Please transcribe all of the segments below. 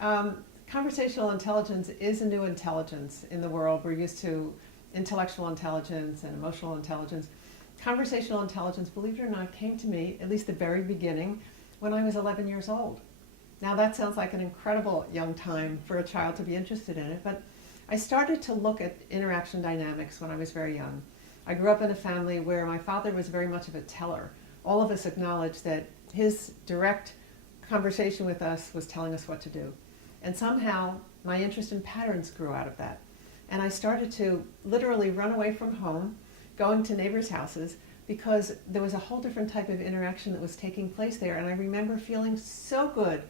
Conversational intelligence is a new intelligence in the world. We're used to intellectual intelligence and emotional intelligence. Conversational intelligence, believe it or not, came to me, at least the very beginning, when I was 11 years old. Now that sounds like an incredible young time for a child to be interested in it, but I started to look at interaction dynamics when I was very young. I grew up in a family where my father was very much of a teller. All of us acknowledged that his direct conversation with us was telling us what to do. And somehow my interest in patterns grew out of that. And I started to literally run away from home, going to neighbors' houses, because there was a whole different type of interaction that was taking place there. And I remember feeling so good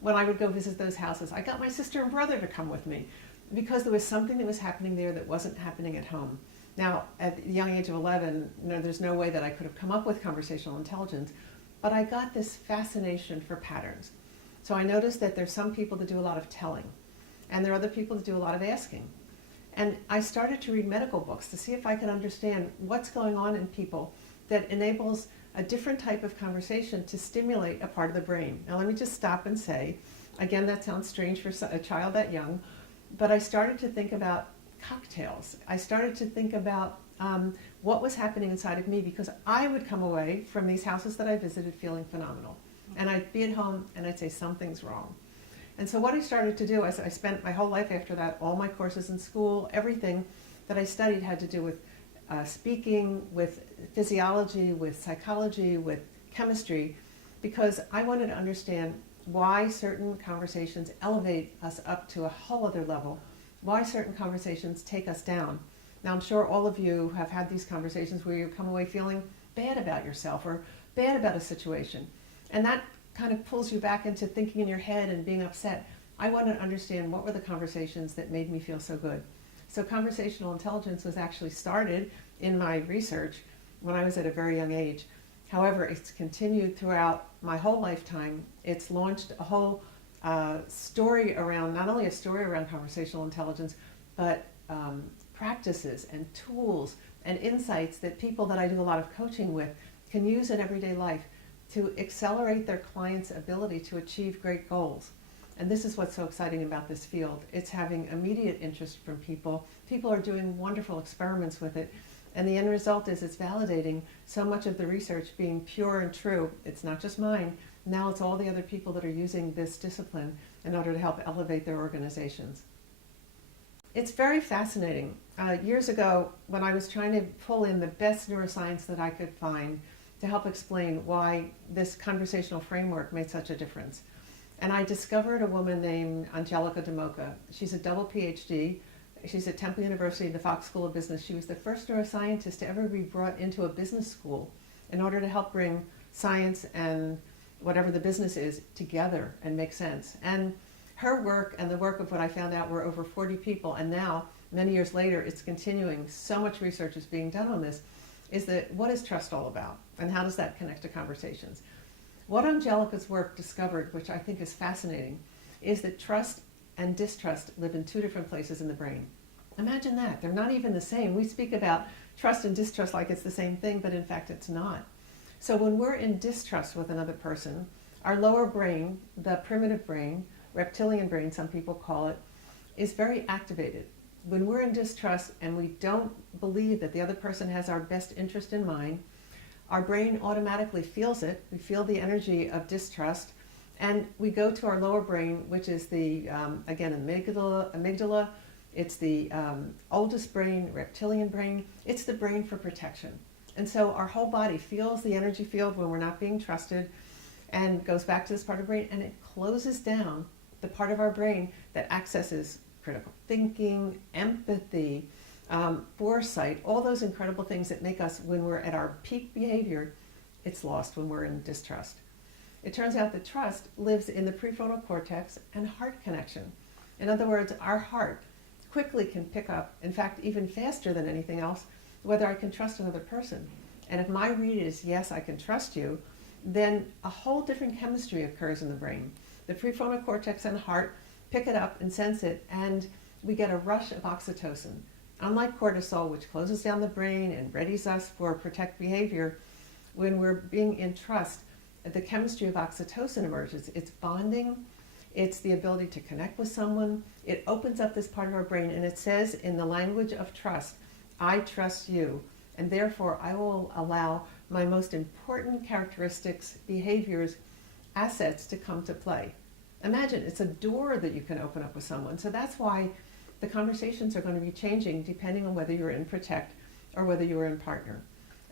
when I would go visit those houses. I got my sister and brother to come with me because there was something that was happening there that wasn't happening at home. Now, at the young age of 11, there's no way that I could have come up with conversational intelligence, but I got this fascination for patterns. So I noticed that there's some people that do a lot of telling, and there are other people that do a lot of asking. And I started to read medical books to see if I could understand what's going on in people that enables a different type of conversation to stimulate a part of the brain. Now let me just stop and say, again, that sounds strange for a child that young, but I started to think about cocktails. I started to think about what was happening inside of me, because I would come away from these houses that I visited feeling phenomenal. And I'd be at home and I'd say something's wrong. And so what I started to do is I spent my whole life after that, all my courses in school, everything that I studied had to do with speaking, with physiology, with psychology, with chemistry, because I wanted to understand why certain conversations elevate us up to a whole other level, why certain conversations take us down. Now I'm sure all of you have had these conversations where you come away feeling bad about yourself or bad about a situation. And that kind of pulls you back into thinking in your head and being upset. I wanted to understand what were the conversations that made me feel so good. So conversational intelligence was actually started in my research when I was at a very young age. However, it's continued throughout my whole lifetime. It's launched a whole story around, not only a story around conversational intelligence, but practices and tools and insights that people that I do a lot of coaching with can use in everyday life to accelerate their clients' ability to achieve great goals. And this is what's so exciting about this field. It's having immediate interest from people. People are doing wonderful experiments with it. And the end result is it's validating so much of the research being pure and true. It's not just mine. Now it's all the other people that are using this discipline in order to help elevate their organizations. It's very fascinating. Years ago, when I was trying to pull in the best neuroscience that I could find to help explain why this conversational framework made such a difference, and I discovered a woman named Angelica DeMoca. She's a double PhD. She's at Temple University, the Fox School of Business. She was the first neuroscientist to ever be brought into a business school in order to help bring science and whatever the business is together and make sense. And her work and the work of what I found out were over 40 people, and now, many years later, it's continuing. So much research is being done on this, is that what is trust all about? And how does that connect to conversations? What Angelica's work discovered, which I think is fascinating, is that trust and distrust live in two different places in the brain. Imagine that. They're not even the same. We speak about trust and distrust like it's the same thing, but in fact it's not. So when we're in distrust with another person, our lower brain, the primitive brain, reptilian brain some people call it, is very activated. When we're in distrust and we don't believe that the other person has our best interest in mind, our brain automatically feels it. We feel the energy of distrust, and we go to our lower brain, which is the, again, amygdala. It's the oldest brain, reptilian brain. It's the brain for protection. And so our whole body feels the energy field when we're not being trusted and goes back to this part of the brain, and it closes down the part of our brain that accesses critical thinking, empathy, foresight, all those incredible things that make us, when we're at our peak behavior, it's lost when we're in distrust. It turns out that trust lives in the prefrontal cortex and heart connection. In other words, our heart quickly can pick up, in fact, even faster than anything else, whether I can trust another person. And if my read is, yes, I can trust you, then a whole different chemistry occurs in the brain. The prefrontal cortex and heart pick it up and sense it, and we get a rush of oxytocin. Unlike cortisol, which closes down the brain and readies us for protect behavior, when we're being in trust, the chemistry of oxytocin emerges. It's bonding, It's the ability to connect with someone. It opens up this part of our brain, and it says in the language of trust, I trust you, and therefore I will allow my most important characteristics, behaviors, assets to come to play. Imagine, it's a door that you can open up with someone. So that's why the conversations are going to be changing depending on whether you're in protect or whether you're in partner.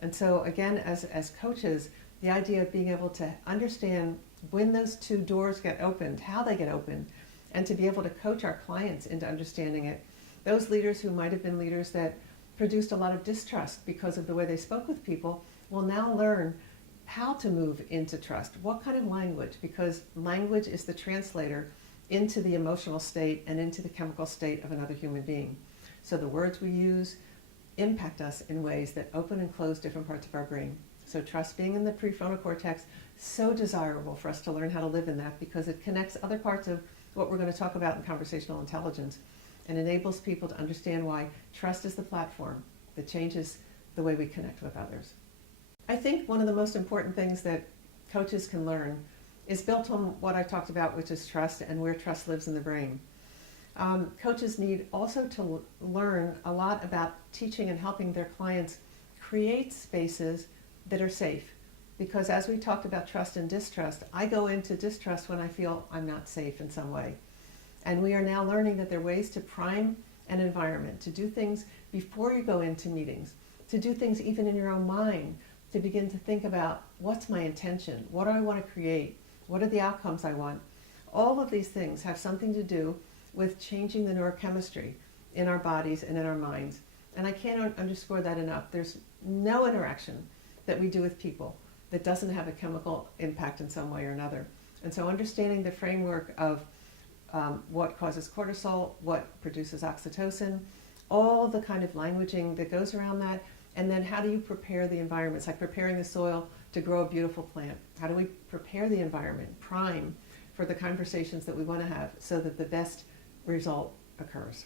And so again, as coaches, the idea of being able to understand when those two doors get opened, how they get opened, and to be able to coach our clients into understanding it. Those leaders who might have been leaders that produced a lot of distrust because of the way they spoke with people will now learn how to move into trust. What kind of language? Because language is the translator into the emotional state and into the chemical state of another human being. So the words we use impact us in ways that open and close different parts of our brain. So trust being in the prefrontal cortex, so desirable for us to learn how to live in that, because it connects other parts of what we're going to talk about in conversational intelligence and enables people to understand why trust is the platform that changes the way we connect with others. I think one of the most important things that coaches can learn is built on what I talked about, which is trust and where trust lives in the brain. Coaches need also to learn a lot about teaching and helping their clients create spaces that are safe. Because as we talked about trust and distrust, I go into distrust when I feel I'm not safe in some way. And we are now learning that there are ways to prime an environment, to do things before you go into meetings, to do things even in your own mind, to begin to think about what's my intention, what do I want to create, what are the outcomes I want. All of these things have something to do with changing the neurochemistry in our bodies and in our minds. And I can't underscore that enough. There's no interaction that we do with people that doesn't have a chemical impact in some way or another. And so understanding the framework of what causes cortisol, what produces oxytocin, all the kind of languaging that goes around that, and then how do you prepare the environment? It's like preparing the soil to grow a beautiful plant. How do we prepare the environment, prime for the conversations that we want to have so that the best result occurs?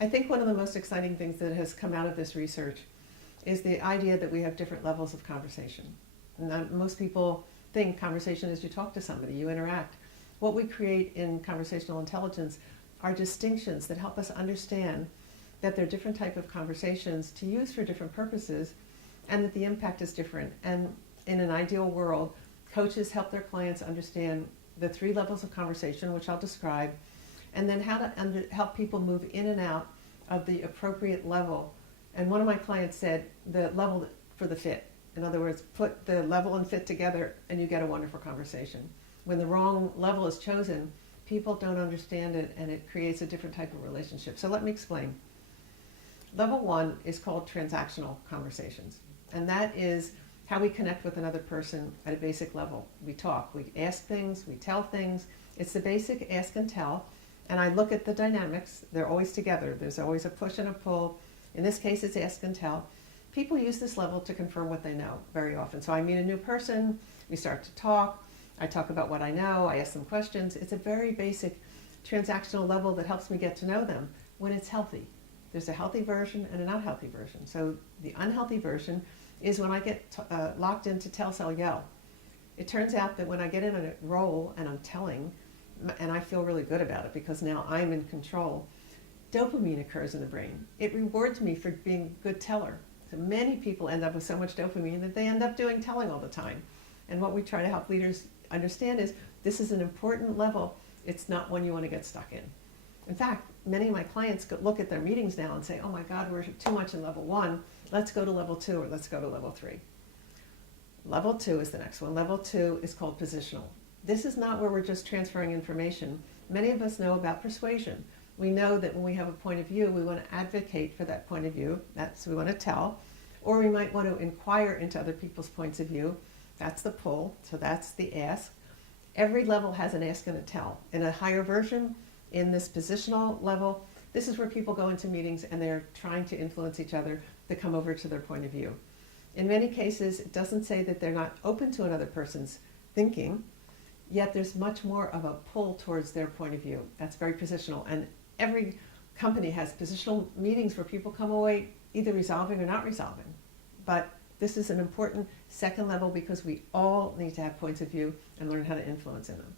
I think one of the most exciting things that has come out of this research is the idea that we have different levels of conversation. And most people think conversation is you talk to somebody, you interact. What we create in conversational intelligence are distinctions that help us understand that there are different types of conversations to use for different purposes and that the impact is different. And in an ideal world, coaches help their clients understand the 3 levels of conversation, which I'll describe, and then how to help people move in and out of the appropriate level. And one of my clients said the level for the fit. In other words, put the level and fit together and you get a wonderful conversation. When the wrong level is chosen, people don't understand it and it creates a different type of relationship. So let me explain. Level 1 is called transactional conversations. And that is how we connect with another person at a basic level. We talk, we ask things, we tell things. It's the basic ask and tell. And I look at the dynamics. They're always together. There's always a push and a pull. In this case, it's ask and tell. People use this level to confirm what they know very often. So I meet a new person, we start to talk, I talk about what I know, I ask them questions. It's a very basic transactional level that helps me get to know them when it's healthy. There's a healthy version and a not healthy version. So the unhealthy version is when I get locked into tell, sell, yell. It turns out that when I get in a role and I'm telling, and I feel really good about it because now I'm in control, dopamine occurs in the brain. It rewards me for being a good teller. So many people end up with so much dopamine that they end up doing telling all the time. And what we try to help leaders understand is this is an important level. It's not one you want to get stuck in. In fact, many of my clients look at their meetings now and say, oh my God, we're too much in level 1. Let's go to level 2 or let's go to level 3. Level 2 is the next one. Level 2 is called positional. This is not where we're just transferring information. Many of us know about persuasion. We know that when we have a point of view, we want to advocate for that point of view. That's we want to tell. Or we might want to inquire into other people's points of view. That's the pull. So that's the ask. Every level has an ask and a tell. In a higher version, in this positional level, this is where people go into meetings and they're trying to influence each other to come over to their point of view. In many cases, it doesn't say that they're not open to another person's thinking, yet there's much more of a pull towards their point of view. That's very positional. And every company has positional meetings where people come away either resolving or not resolving. But this is an important second level because we all need to have points of view and learn how to influence in them.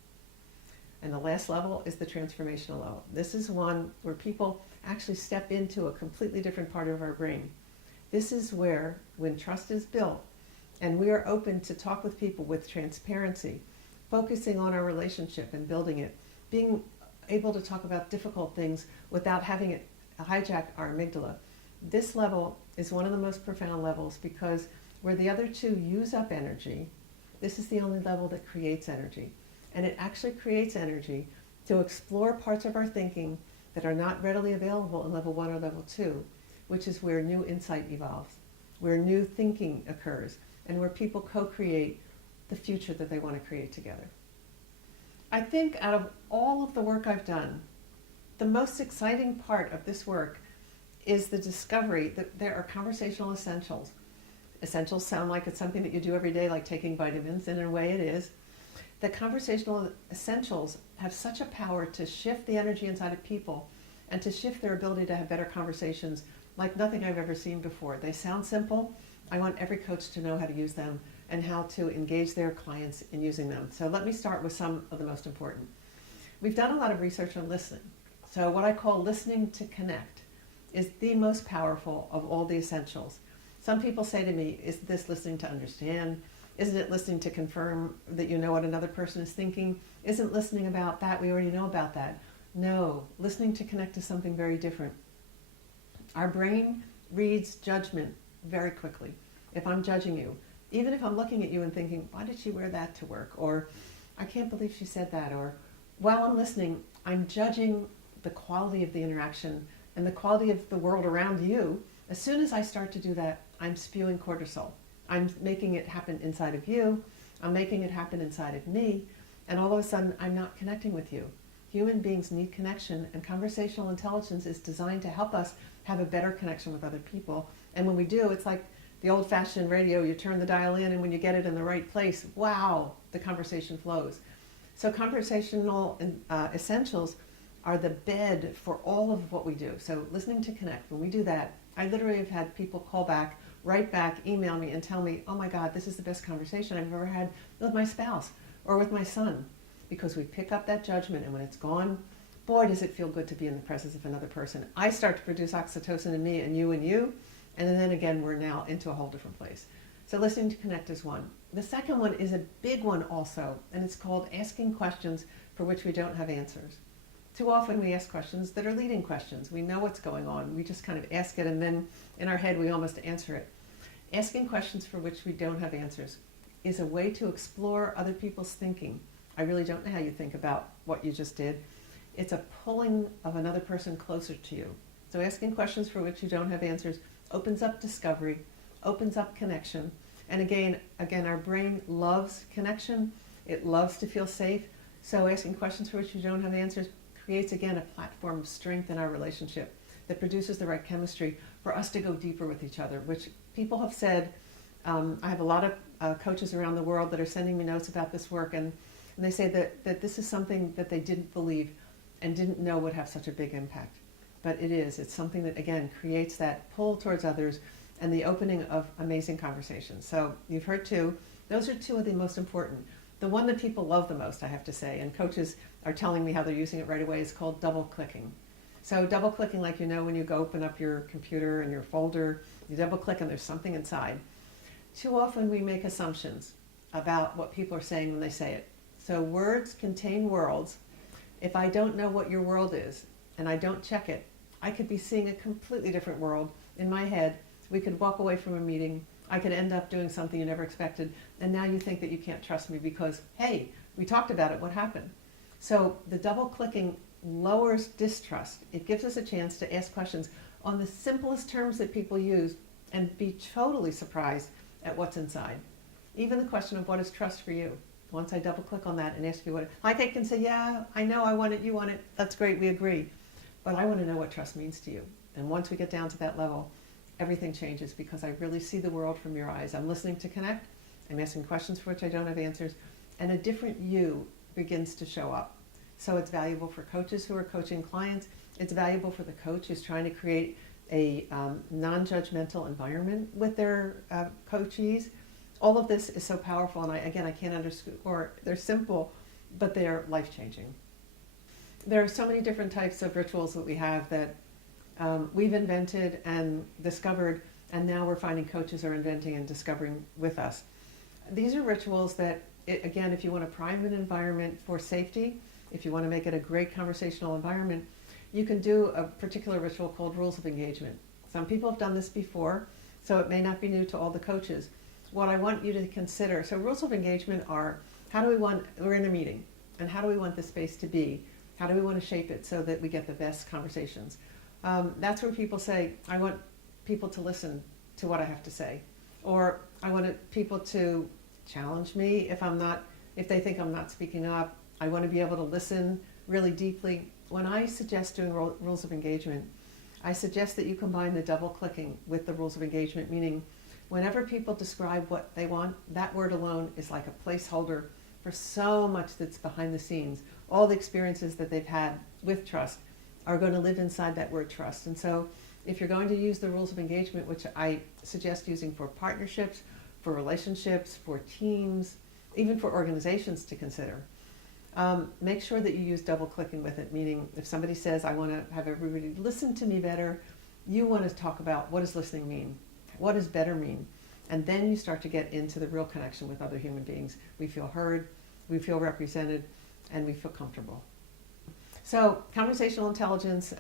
And the last level is the transformational level. This is one where people actually step into a completely different part of our brain. This is where, when trust is built, and we are open to talk with people with transparency, focusing on our relationship and building it, being able to talk about difficult things without having it hijack our amygdala. This level is one of the most profound levels because where the other two use up energy, this is the only level that creates energy. And it actually creates energy to explore parts of our thinking that are not readily available in level 1 or level 2, which is where new insight evolves, where new thinking occurs, and where people co-create the future that they want to create together. I think out of all of the work I've done, the most exciting part of this work is the discovery that there are conversational essentials. Essentials sound like it's something that you do every day, like taking vitamins, and in a way it is. The conversational essentials have such a power to shift the energy inside of people and to shift their ability to have better conversations like nothing I've ever seen before. They sound simple. I want every coach to know how to use them and how to engage their clients in using them. So let me start with some of the most important. We've done a lot of research on listening. So what I call listening to connect is the most powerful of all the essentials. Some people say to me, is this listening to understand? Isn't it listening to confirm that you know what another person is thinking? Isn't listening about that? We already know about that. No, listening to connect is something very different. Our brain reads judgment very quickly. If I'm judging you, even if I'm looking at you and thinking, why did she wear that to work? Or, I can't believe she said that. Or, while I'm listening, I'm judging the quality of the interaction and the quality of the world around you. As soon as I start to do that, I'm spewing cortisol. I'm making it happen inside of you. I'm making it happen inside of me. And all of a sudden, I'm not connecting with you. Human beings need connection, and conversational intelligence is designed to help us have a better connection with other people. And when we do, it's like the old-fashioned radio. You turn the dial in, and when you get it in the right place, wow, the conversation flows. So conversational essentials are the bed for all of what we do. So listening to connect, when we do that, I literally have had people call back, write back, email me, and tell me, oh my God, this is the best conversation I've ever had with my spouse or with my son. Because we pick up that judgment, and when it's gone, boy, does it feel good to be in the presence of another person. I start to produce oxytocin in me and you, and then again, we're now into a whole different place. So listening to connect is one. The second one is a big one also, and it's called asking questions for which we don't have answers. Too often we ask questions that are leading questions. We know what's going on. We just kind of ask it, and then in our head we almost answer it. Asking questions for which we don't have answers is a way to explore other people's thinking. I really don't know how you think about what you just did. It's a pulling of another person closer to you. So asking questions for which you don't have answers opens up discovery, opens up connection. And again, our brain loves connection. It loves to feel safe. So asking questions for which you don't have answers creates, again, a platform of strength in our relationship that produces the right chemistry for us to go deeper with each other, which people have said. I have a lot of coaches around the world that are sending me notes about this work, and they say that this is something that they didn't believe and didn't know would have such a big impact. But it is. It's something that, again, creates that pull towards others and the opening of amazing conversations. So you've heard two. Those are two of the most important. The one that people love the most, I have to say, and coaches are telling me how they're using it right away, is called double clicking. So double clicking, like when you go open up your computer and your folder, you double click and there's something inside. Too often we make assumptions about what people are saying when they say it. So words contain worlds. If I don't know what your world is and I don't check it, I could be seeing a completely different world in my head. We could walk away from a meeting. I could end up doing something you never expected. And now you think that you can't trust me because, hey, we talked about it. What happened? So the double clicking lowers distrust. It gives us a chance to ask questions on the simplest terms that people use and be totally surprised at what's inside. Even the question of what is trust for you. Once I double click on that and ask you what, like I can say, yeah, I know I want it, you want it, that's great, we agree. But I want to know what trust means to you. And once we get down to that level, everything changes because I really see the world from your eyes. I'm listening to connect, I'm asking questions for which I don't have answers, and a different you begins to show up. So it's valuable for coaches who are coaching clients. It's valuable for the coach who's trying to create a non-judgmental environment with their coachees. All of this is so powerful, and I can't underscore, they're simple, but they're life-changing. There are so many different types of rituals that we have that we've invented and discovered, and now we're finding coaches are inventing and discovering with us. These are rituals that, again, if you want to prime an environment for safety, if you want to make it a great conversational environment, you can do a particular ritual called rules of engagement. Some people have done this before, so it may not be new to all the coaches. What I want you to consider, so rules of engagement are, we're in a meeting, and how do we want the space to be? How do we want to shape it so that we get the best conversations? That's where people say, I want people to listen to what I have to say. Or I want people to challenge me if they think I'm not speaking up. I want to be able to listen really deeply. When I suggest doing rules of engagement, I suggest that you combine the double clicking with the rules of engagement, meaning whenever people describe what they want, that word alone is like a placeholder for so much that's behind the scenes. All the experiences that they've had with trust are going to live inside that word trust. And so if you're going to use the rules of engagement, which I suggest using for partnerships, for relationships, for teams, even for organizations to consider, make sure that you use double clicking with it, meaning if somebody says, I want to have everybody listen to me better, you want to talk about what does listening mean? What does better mean? And then you start to get into the real connection with other human beings. We feel heard, we feel represented, and we feel comfortable. So conversational intelligence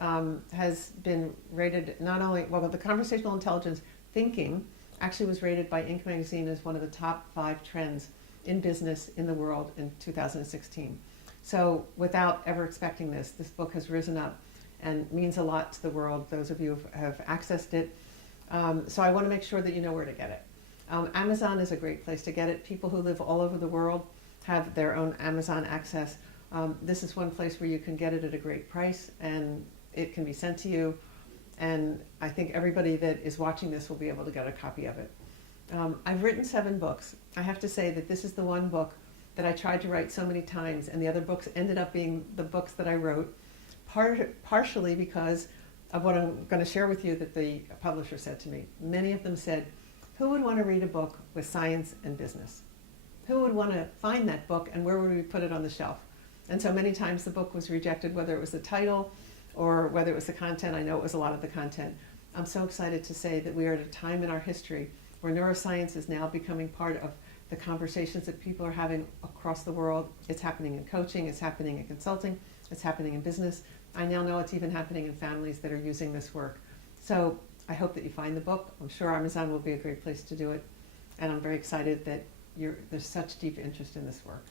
has been rated the conversational intelligence thinking actually was rated by Inc. magazine as one of the top 5 trends in business in the world in 2016. So without ever expecting this book has risen up and means a lot to the world, those of you who have accessed it. So I want to make sure that you know where to get it. Amazon is a great place to get it. People who live all over the world have their own Amazon access. This is one place where you can get it at a great price and it can be sent to you. And I think everybody that is watching this will be able to get a copy of it. I've written 7 books. I have to say that this is the one book that I tried to write so many times, and the other books ended up being the books that I wrote, partially because of what I'm going to share with you that the publisher said to me. Many of them said, who would want to read a book with science and business? Who would want to find that book, and where would we put it on the shelf? And so many times the book was rejected, whether it was the title or whether it was the content. I know it was a lot of the content. I'm so excited to say that we are at a time in our history where neuroscience is now becoming part of the conversations that people are having across the world. It's happening in coaching, it's happening in consulting, it's happening in business. I now know it's even happening in families that are using this work. So I hope that you find the book. I'm sure Amazon will be a great place to do it. And I'm very excited that there's such deep interest in this work.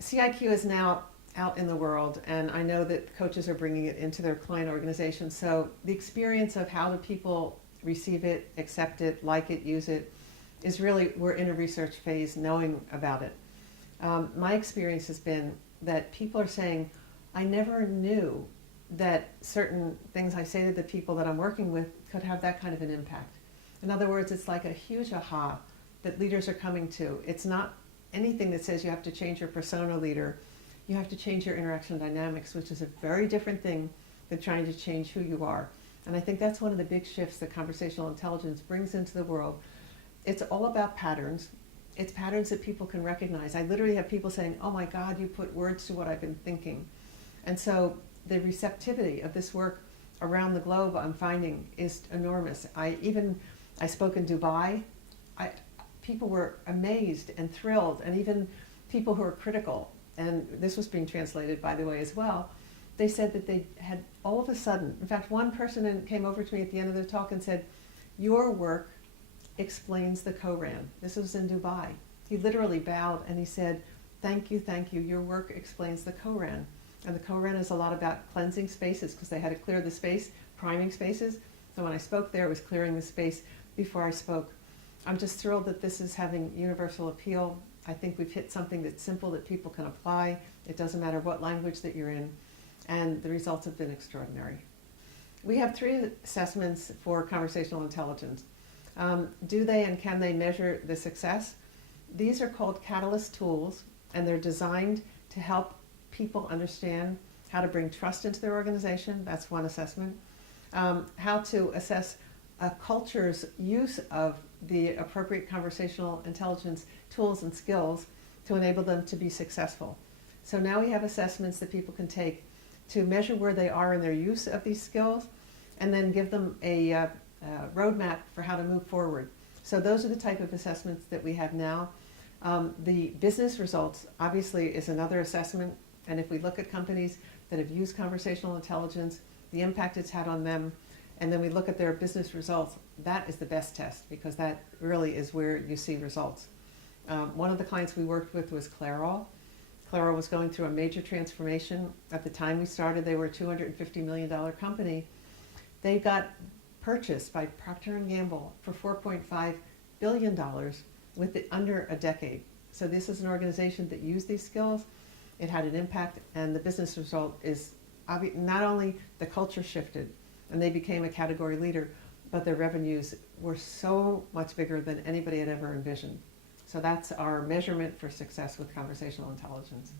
CIQ is now out in the world, and I know that coaches are bringing it into their client organizations. So the experience of how do people receive it, accept it, like it, use it, is really, we're in a research phase knowing about it. My experience has been that people are saying, I never knew that certain things I say to the people that I'm working with could have that kind of an impact. In other words, it's like a huge aha that leaders are coming to. It's not anything that says you have to change your persona leader. You have to change your interaction dynamics, which is a very different thing than trying to change who you are. And I think that's one of the big shifts that conversational intelligence brings into the world. It's all about patterns. It's patterns that people can recognize. I literally have people saying, oh my God, you put words to what I've been thinking. And so the receptivity of this work around the globe, I'm finding, is enormous. I spoke in Dubai. People were amazed and thrilled, and even people who are critical, and this was being translated, by the way, as well, they said that they had all of a sudden, in fact, one person came over to me at the end of the talk and said, your work explains the Koran. This was in Dubai. He literally bowed and he said, thank you, your work explains the Koran. And the Koran is a lot about cleansing spaces, because they had to clear the space, priming spaces. So when I spoke there, it was clearing the space before I spoke. I'm just thrilled that this is having universal appeal. I think we've hit something that's simple that people can apply. It doesn't matter what language that you're in. And the results have been extraordinary. We have 3 assessments for conversational intelligence. Do they and can they measure the success? These are called catalyst tools, and they're designed to help people understand how to bring trust into their organization. That's one assessment. How to assess a culture's use of the appropriate conversational intelligence tools and skills to enable them to be successful. So now we have assessments that people can take to measure where they are in their use of these skills, and then give them a roadmap for how to move forward. So those are the type of assessments that we have now. The business results obviously is another assessment, and if we look at companies that have used conversational intelligence, the impact it's had on them, and then we look at their business results, that is the best test, because that really is where you see results. One of the clients we worked with was Clairol. Clairol was going through a major transformation. At the time we started, they were a $250 million company. They got purchased by Procter & Gamble for $4.5 billion under a decade. So this is an organization that used these skills. It had an impact, and the business result is not only the culture shifted and they became a category leader, but their revenues were so much bigger than anybody had ever envisioned. So that's our measurement for success with conversational intelligence.